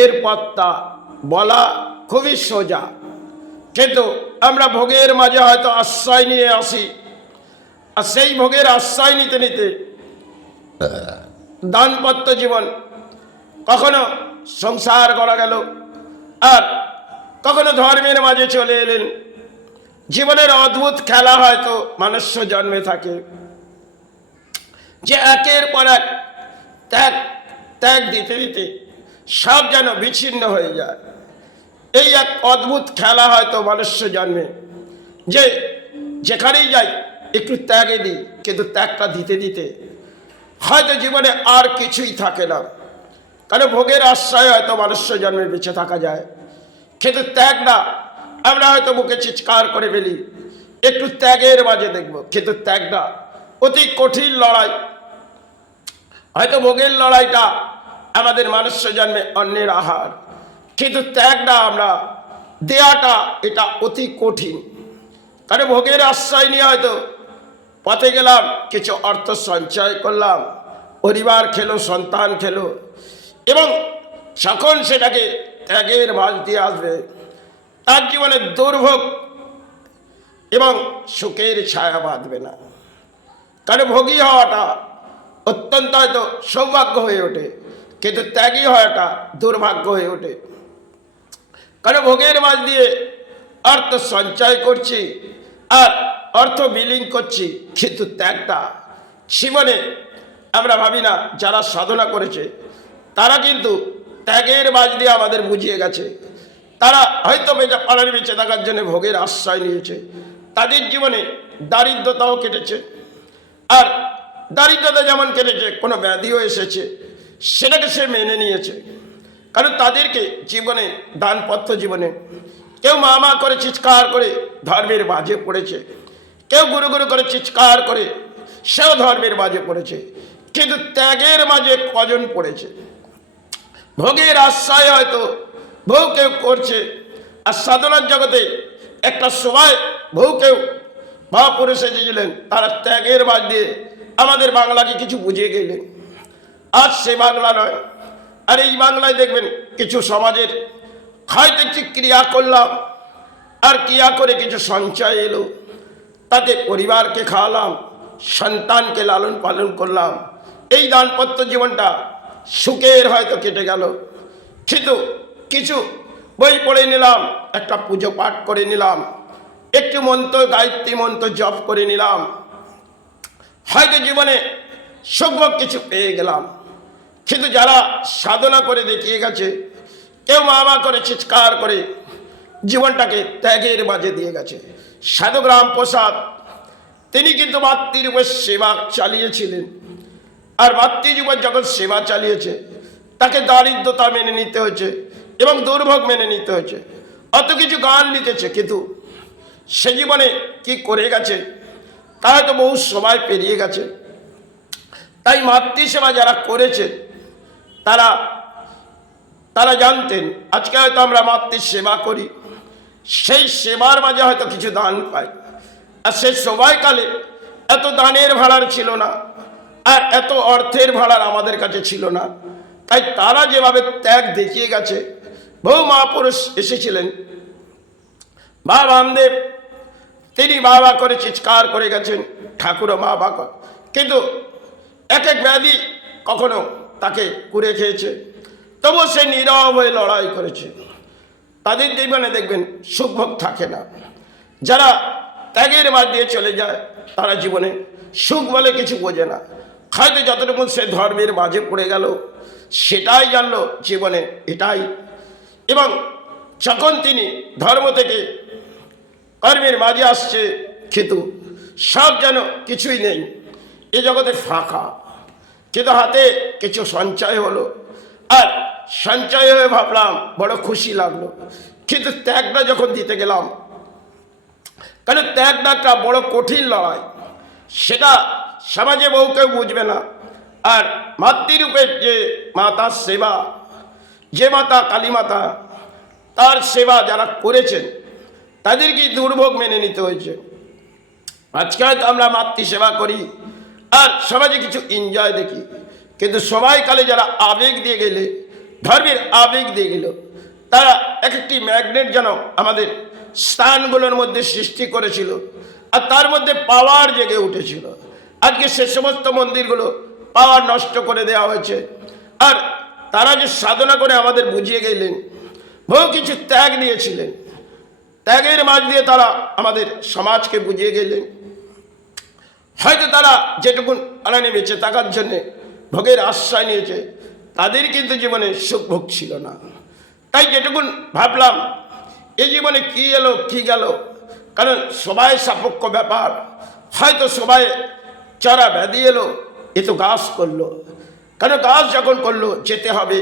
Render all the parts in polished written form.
এর পথটা বলা খুবই সোজা, কিন্তু আমরা ভোগের মাঝে হয়তো আশ্রয় নিয়ে আসি, আর সেই ভোগের আশ্রয় নিতে নিতে দাম্পত্য জীবন, কখনো সংসার করা গেল, আর কখনো ধর্মের মাঝে চলে এলেন। জীবনের অদ্ভুত খেলা হয়তো মনুষ্য জন্মে থাকে, যে একের পর এক ত্যাগ ত্যাগ দিতে দিতে সব যেন বিচ্ছিন্ন হয়ে যায়। এই এক অদ্ভুত খেলা হয়তো মনুষ্য জন্মে, যে যেখানেই যাই একটু ত্যাগে দিই, কিন্তু ত্যাগটা দিতে দিতে হয়তো জীবনে আর কিছুই থাকে না। কারণ ভোগের আশ্রয় হয়তো মনুষ্য জন্মে বেঁচে থাকা যায়, কিন্তু ত্যাগ না। আমরা হয়তো মুখে চিৎকার করে ফেলি একটু ত্যাগের মাঝে দেখব, কিন্তু ত্যাগটা অতি কঠিন লড়াই। হয়তো ভোগের লড়াইটা আমাদের মনুষ্য জন্মে অন্যের আহার, কিন্তু ত্যাগটা আমরা দেয়াটা এটা অতি কঠিন। কারণ ভোগের আশ্রয় নিয়ে হয়তো পথে গেলাম, কিছু অর্থ সঞ্চয় করলাম, পরিবার খেলো, সন্তান খেলো, এবং যখন সেটাকে ত্যাগের মাঝ দিয়ে আসবে, তার জীবনে দুর্ভোগ এবং সুখের ছায়া বাঁধবে না। কারণ ভোগী হওয়াটা অত্যন্ত হয়তো সৌভাগ্য হয়ে ওঠে, কিন্তু ত্যাগী হওয়াটা দুর্ভাগ্য হয়ে ওঠে। কারণ ভোগের মাঝ দিয়ে অর্থ সঞ্চয় করছি আর অর্থ বিলীন করছি, কিন্তু ত্যাগটা জীবনে আমরা ভাবি না। যারা সাধনা করেছে তারা কিন্তু ত্যাগের মাঝ দিয়ে আমাদের বুঝিয়ে গেছে। তারা হয়তো পাড়ার বেঁচে থাকার জন্য ভোগের আশ্রয় নিয়েছে, তাদের জীবনে দারিদ্রতাও কেটেছে, আর দারিদ্রতা যেমন কেটেছে, কোনো ব্যাধিও এসেছে, সেটাকে সে মেনে নিয়েছে। কারণ তাদেরকে জীবনে দানপত্র জীবনে কেউ মা মা করে চিৎকার করে ধর্মের বাজে পড়েছে, কেউ গুরু গুরু করে চিৎকার করে সেও ধর্মের বাজে পড়েছে, কিন্তু ত্যাগের মাঝে কজন পড়েছে? ভোগের আশ্রয় হয়তো বহু কেউ করছে, আর সাধনার জগতে একটা সময় বহু কেউ মহাপুরুষ এসেছিলেন, তারা ত্যাগের মাঝ দিয়ে আমাদের বাংলাকে কিছু বুঝিয়ে গেলেন। আজ সে বাংলা নয়। আর এই বাংলায় দেখবেন কিছু সমাজের হয়তো একটি ক্রিয়া করলাম, আর ক্রিয়া করে কিছু সঞ্চয় এলো, তাতে পরিবারকে খাওয়ালাম, সন্তানকে লালন পালন করলাম, এই দাম্পত্য জীবনটা সুখের হয়তো কেটে গেল। কিন্তু কিছু বই পড়ে নিলাম, একটা পুজো পাঠ করে নিলাম, একটু মন্ত্র গায়ত্রী মন্ত্র জপ করে নিলাম, হয়তো জীবনে সুখ কিছু পেয়ে গেলাম। কিন্তু যারা সাধনা করে দেখিয়ে গেছে, কেউ মা মা করে চিৎকার করে জীবনটাকে ত্যাগের মাঝে দিয়ে গেছে। সাধক রামপ্রসাদ তিনি কিন্তু মাতৃরূপের সেবা চালিয়েছিলেন, আর মাতৃযুগের যখন সেবা চালিয়েছে তাকে দারিদ্রতা মেনে নিতে হয়েছে এবং দুর্ভোগ মেনে নিতে হয়েছে। অত কিছু গান লিখেছে, কিন্তু সে জীবনে কি করে গেছে তা হয়তো বহু সময় পেরিয়ে গেছে। তাই মাতৃসেবা যারা করেছে তারা তারা জানতেন, আজকে হয়তো আমরা মাতৃসেবা করি, সেই সেবার মাঝে হয়তো কিছু দান পাই। আর সেই সময়কালে এত দানের ভাড়ার ছিল না, আর এত অর্থের ভাড়ার আমাদের কাছে ছিল না। তাই তারা যেভাবে ত্যাগ দেখিয়ে গেছে, বহু মহাপুরুষ এসেছিলেন। বাবা রামদেব তিনি বাবা করে চিৎকার করে গেছেন, ঠাকুরও মা বাবা, কিন্তু এক এক ব্যাধি কখনো তাকে কুড়ে খেয়েছে, তবুও সে নীরব হয়ে লড়াই করেছে। তাদের জীবনে দেখবেন সুখভোগ থাকে না। যারা ত্যাগের মাঝ দিয়ে চলে যায় তারা জীবনে সুখ বলে কিছু বোঝে না। হয়তো যতটুকু সে ধর্মের মাঝে পড়ে গেল সেটাই জানলো জীবনে এটাই। এবং যখন তিনি ধর্ম থেকে কর্মের মাঝে আসছে, কিন্তু সব যেন কিছুই নেই, এ জগতে ফাঁকা। কিন্তু হাতে কিছু সঞ্চয় হলো, আর সঞ্চয় হয়ে ভাবলাম বড় খুশি লাগলো। কিন্তু ত্যাগটা যখন দিতে গেলাম, কারণ ত্যাগটা একটা বড় কঠিন লড়াই, সেটা সমাজে বহু কেউ বুঝবে না। আর মাতৃরূপের যে মাতার সেবা, যে মাতা কালী মাতা, তার সেবা যারা করেছেন তাদেরকে দুর্ভোগ মেনে নিতে হয়েছে। আজকে হয়তো আমরা মাতৃসেবা করি আর সমাজে কিছু এনজয় দেখি, কিন্তু সময়কালে যারা আবেগ দিয়ে গেলে ধর্মের আবেগ দিয়ে গেল। তারা এক একটি ম্যাগনেট যেন আমাদের স্থানগুলোর মধ্যে সৃষ্টি করেছিল, আর তার মধ্যে পাওয়ার জেগে উঠেছিল। আজকে সে সমস্ত মন্দিরগুলো পাওয়ার নষ্ট করে দেওয়া হয়েছে। আর তারা যে সাধনা করে আমাদের বুঝিয়ে গেলেন, বহু কিছু ত্যাগ দিয়েছিলেন, ত্যাগের মাঝ দিয়ে তারা আমাদের সমাজকে বুঝিয়ে গেলেন। হয়তো তারা যেটুকুন আনানে বেঁচে থাকার জন্যে ভোগের আশ্রয় নিয়েছে, তাদের কিন্তু জীবনে সুখ ভোগ ছিল না। তাই যেটুকুন ভাবলাম, এই জীবনে কি এলো কি গেল, কারণ সবাই সাপেক্ষ ব্যাপার। হয়তো সবাই চড়া ব্যাধি এলো, এ তো গাছ করলো, কেন গাছ যখন করলো যেতে হবে,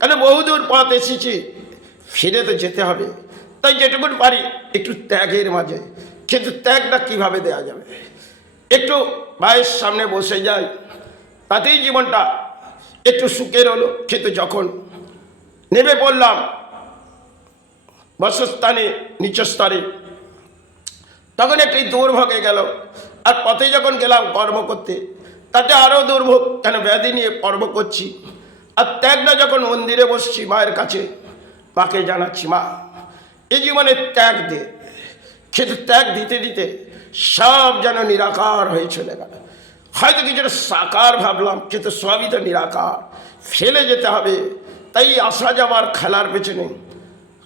কেন বহুদূর পথ এসেছি, ফিরে তো যেতে হবে। তাই যেটুকুন পারি একটু ত্যাগের মাঝে, কিন্তু ত্যাগটা কিভাবে দেয়া যাবে, একটু মায়ের সামনে বসে যাই, তাতেই জীবনটা একটু সুখের হলো। কিন্তু যখন নেমে পড়লাম বসস্থানে নিচস্তরে, তখন একটি দুর্ভোগে গেল। আর পথে যখন গেলাম কর্ম করতে, তাতে আরও দুর্ভোগ, কেন ব্যাধি নিয়ে কর্ম করছি। আর ত্যাগটা যখন মন্দিরে বসছি মায়ের কাছে, মাকে জানাচ্ছি, মা এই জীবনে ত্যাগ দে। কিন্তু ত্যাগ দিতে দিতে সব যেন নিরাকার হয়ে চলে গেল। হয়তো কিছুটা সাকার ভাবলাম, কিন্তু সবই তো নিরাকার, ফেলে যেতে হবে। তাই আসা যাওয়ার খেলার পেছনে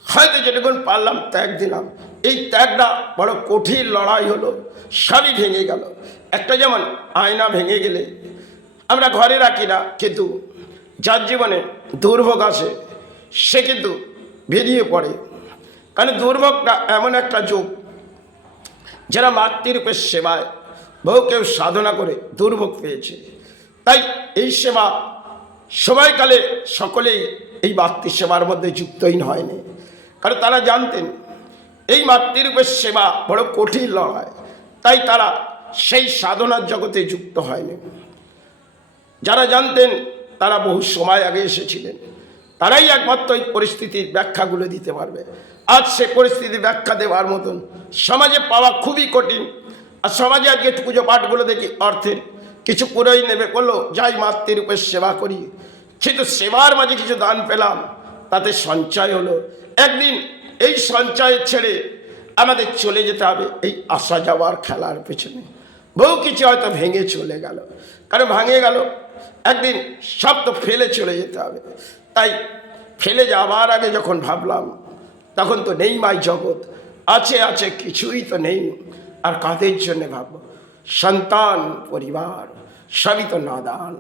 হয়তো যেটুকুন পারলাম ত্যাগ দিলাম। এই ত্যাগটা বড় কঠিন লড়াই হলো, সবই ভেঙে গেল। একটা যেমন আয়না ভেঙে গেলে আমরা ঘরে রাখি না, কিন্তু যার জীবনে দুর্ভোগ আসে সে কিন্তু বেরিয়ে পড়ে। কারণ দুর্ভোগটা এমন একটা যুগ, যারা মাতৃরূপের সেবায় বহু কেউ সাধনা করে দুর্ভোগ পেয়েছে। তাই এই সেবা সময়কালে সকলেই এই মাতৃসেবার মধ্যে যুক্তই হয়নি, কারণ তারা জানতেন এই মাতৃরূপের সেবা বড় কঠিন লড়াই। তাই তারা সেই সাধনার জগতে যুক্ত হয়নি। যারা জানতেন তারা বহু সময় আগে এসেছিলেন, তারাই একমাত্র এই পরিস্থিতির ব্যাখ্যাগুলো দিতে পারবে। আজ সে পরিস্থিতি ব্যাখ্যা দেওয়ার মতন সমাজে পাওয়া খুবই কঠিন। আর সমাজে আজকে পুজো পাঠগুলো দেখি অর্থের কিছু পুরোই নেবে করলো, যাই মাতৃরূপের সেবা করি, কিন্তু সেবার মাঝে কিছু দান পেলাম, তাতে সঞ্চয় হলো। একদিন এই সঞ্চয় ছেড়ে আমাদের চলে যেতে হবে এই আসা যাওয়ার খেলার পেছনে। বহু কিছু হয়তো ভেঙে চলে গেল, কারণ ভাঙে গেল, একদিন সব তো ফেলে চলে যেতে হবে। তাই ফেলে যাওয়ার আগে যখন ভাবলাম, তখন তো নেই মাই জগৎ, আছে আছে কিছুই তো নেই। আর কাদের জন্যে ভাববো, সন্তান পরিবার সবই তো নাদান।